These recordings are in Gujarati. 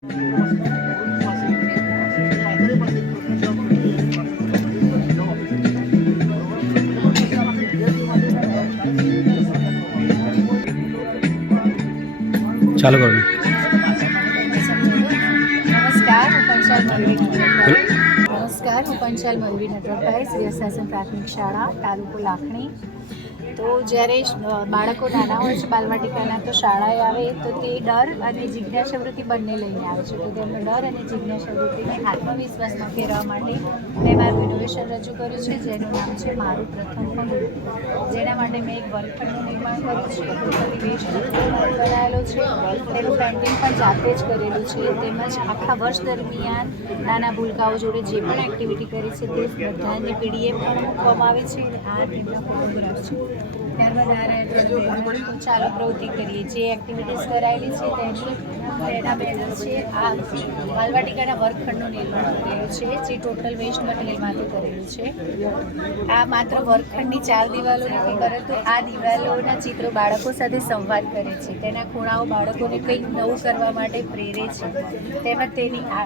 ચાલુ કરો. નમસ્કાર, હું પંચાલ મલવી નટવરભાઈ શ્રી શાસન પ્રાથમિક શાળા તાલુકો લાખણી. તો જ્યારે બાળકો નાના હોય છે બાલવાટિકાના, તો શાળાએ આવે તો તે ડર અને જિજ્ઞાસાવૃત્તિ બંને લઈને આવે છે. તો તેમનો ડર અને જિજ્ઞાસાવૃત્તિને આત્મવિશ્વાસમાં ફેરવવા માટે મેં મારું ઇનોવેશન રજૂ કર્યું છે, જેનું નામ છે મારું પ્રથમ પગલું. જેના માટે મેં એક વર્ગખંડનું નિર્માણ કર્યું છે, વેસ્ટ બનાવેલો છે, તેનું પેન્ટિંગ પણ જાતે જ કરેલું છે. તેમજ આખા વર્ષ દરમિયાન નાના ભૂલકાઓ જોડે જે પણ એક્ટિવિટી કરી છે તે બધાની PDF પણ મૂકવામાં આવે છે અને આ તેમના ફોટોગ્રાફ છે. ત્યારબાદ આ તો ચાલો પ્રવૃત્તિ કરીએ. જે એક્ટિવિટીઝ કરાયેલી છે તેના બેનર છે. આ બાલવાટિકાના વર્ગખંડનું નિર્માણ કરેલું છે, જે ટોટલ વેસ્ટ મટીરિયલમાંથી કરેલું છે. આ માત્ર વર્ગખંડની 4 દિવાલો નથી, પરંતુ આ દિવાલોના ચિત્રો બાળકો સાથે સંવાદ કરે છે. તેના ખૂણાઓ બાળકોને કંઈક નવું કરવા માટે પ્રેરે છે. તેમજ તેની આ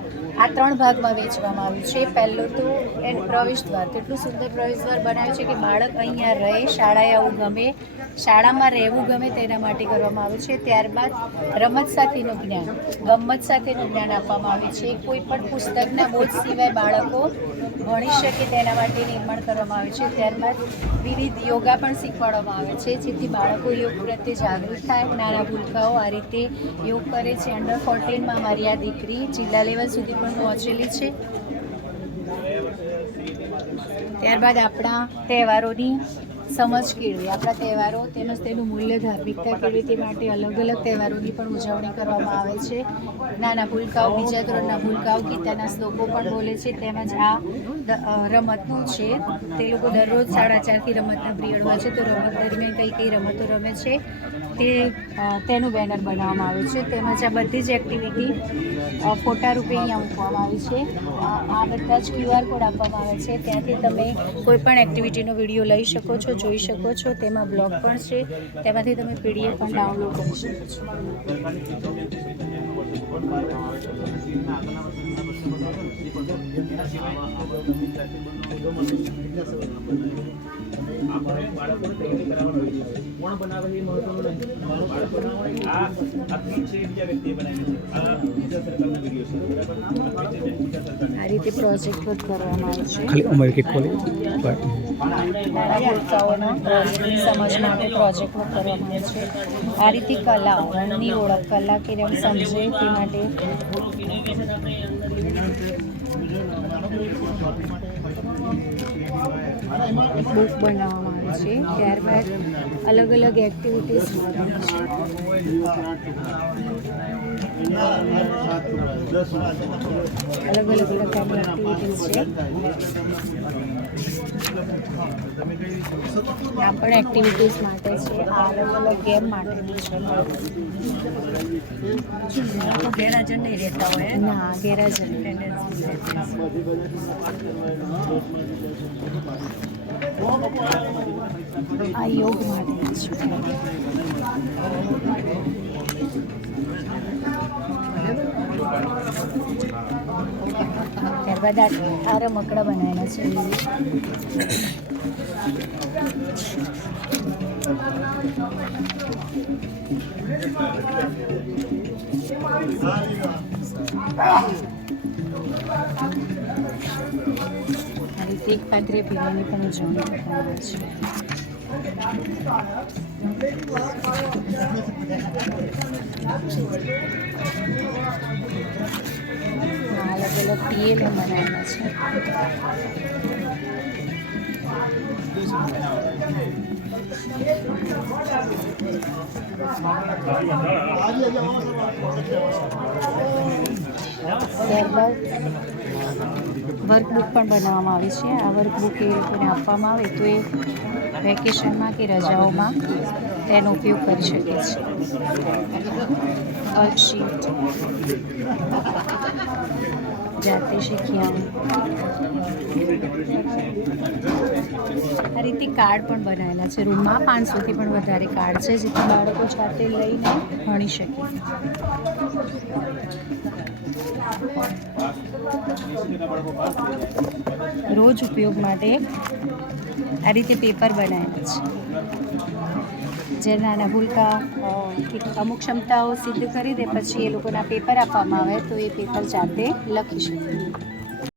3 ભાગમાં વહેંચવામાં આવ્યું છે. પહેલો તો એનું પ્રવેશદ્વાર, તેટલું સુંદર પ્રવેશદ્વાર બનાવ્યું છે કે બાળક અહીંયા રહે, શાળાએ આવું ગમે, શાળામાં રહેવું ગમે તેના માટે કરવામાં આવે છે. ત્યારબાદ રમત સાથેનું જ્ઞાન, ગમ્મત સાથેનું જ્ઞાન આપવામાં આવે છે. કોઈ પણ પુસ્તકના બોજ સિવાય બાળકો ભણી શકે તેના માટે નિર્માણ કરવામાં આવે છે. ત્યારબાદ વિવિધ યોગા પણ શીખવાડવામાં આવે છે, જેથી બાળકો યોગ પ્રત્યે જાગૃત થાય. નાના ભૂલકાઓ આ રીતે યોગ કરે છે. અંડર 14માં મારી આ દીકરી જિલ્લા લેવલ સુધી પણ પહોંચેલી છે. ત્યારબાદ આપણા તહેવારોની સમજ કેળવી, આપણા તહેવારો તેમજ તેનું મૂલ્ય ધાર્મિકતા કેળવી, તે માટે અલગ અલગ તહેવારોની પણ ઉજવણી કરવામાં આવે છે. નાના ભૂલકાઓ, બીજા ધોરણના ભૂલકાઓ ગીતાના શ્લોકો પણ બોલે છે. તેમજ આ રમતનું છે, તે લોકો દરરોજ 4:30થી રમતના પિરિયડ હોય છે. તો રમત દરમિયાન કઈ કઈ રમતો રમે છે તેનું બેનર બનાવવામાં આવ્યું છે. તેમજ આ બધી જ એક્ટિવિટી ફોટા રૂપે અહીંયા મૂકવામાં આવી છે. આ બધા જ QR કોડ આપવામાં આવે છે, ત્યાંથી તમે કોઈ પણ એક્ટિવિટીનો વિડીયો લઈ શકો છો, જોઈ શકો છો. તેમાં બ્લોગ પણ છે, તેમાંથી તમે PDF પણ ડાઉનલોડ કરી શકો છો. આ રીતે પ્રોજેક્ટ વર્ક કરવામાં આવે છે. નાના ભૂલકાઓના સમજ માટે પ્રોજેક્ટ વર્ક કરવામાં આવે છે. આ રીતે કલા, રંગની ઓળખ, કલા કે રંગ સમજે તે માટે બુક બનાવવામાં આવે છે. ત્યારબાદ અલગ અલગ એક્ટિવિટીઝ એક્ટિવિટીઝ છે. આ પણ એક્ટિવિટીઝ માટે છે. આ અલગ અલગ ગેમ માટેની છે. ગેરહાજર નહીં રહેતા હોય, ના ગેરહાજર આ યોગ માટેની છે. ત્યારબાદ આ રમકડા બનાવેલા છે. આ રીતે એક પાત્રીય પીવાની પણ ઉજવણી કરવામાં આવે છે. અલગ અલગ PLM બનાવેલા છે. ત્યારબાદ વર્કબુક પણ બનાવવામાં આવી છે. આ વર્કબુક એ લોકોને આપવામાં આવે તો એ વેકેશનમાં કે રજાઓમાં તેનો ઉપયોગ કરી શકે છે. વર્કશીટ જાતે શીખ્યા. આ રીતે કાર્ડ પણ બનાવેલા છે. રૂમમાં 500થી પણ વધારે કાર્ડ છે, જેથી બાળકો જાતે લઈને ભણી શકે. રોજ ઉપયોગ માટે આ રીતે પેપર બનાવેલા છે, જે નાના ભૂલકા અમુક ક્ષમતાઓ સિદ્ધ કરી દે પછી એ લોકોના પેપર આપવામાં આવે તો એ પેપર જાતે લખી શકે.